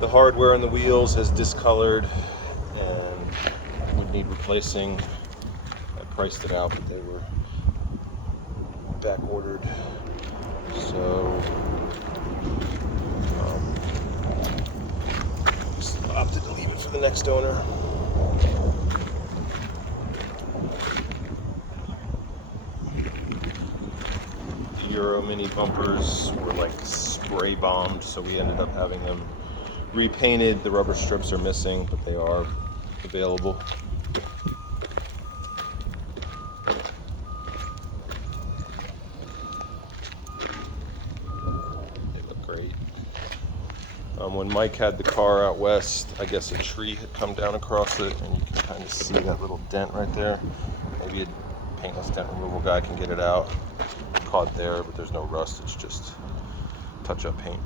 The hardware on the wheels has discolored and would need replacing. I priced it out, but they were back ordered. So just opted to leave it for the next owner. The Euro Mini bumpers were like spray bombed, so we ended up having them repainted. The rubber strips are missing, but they are available. They look great. When Mike had the car out west, I guess a tree had come down across it, and you can kind of see that little dent right there. Maybe a paintless dent removal guy can get it out. Caught there, but there's no rust, it's just touch-up paint.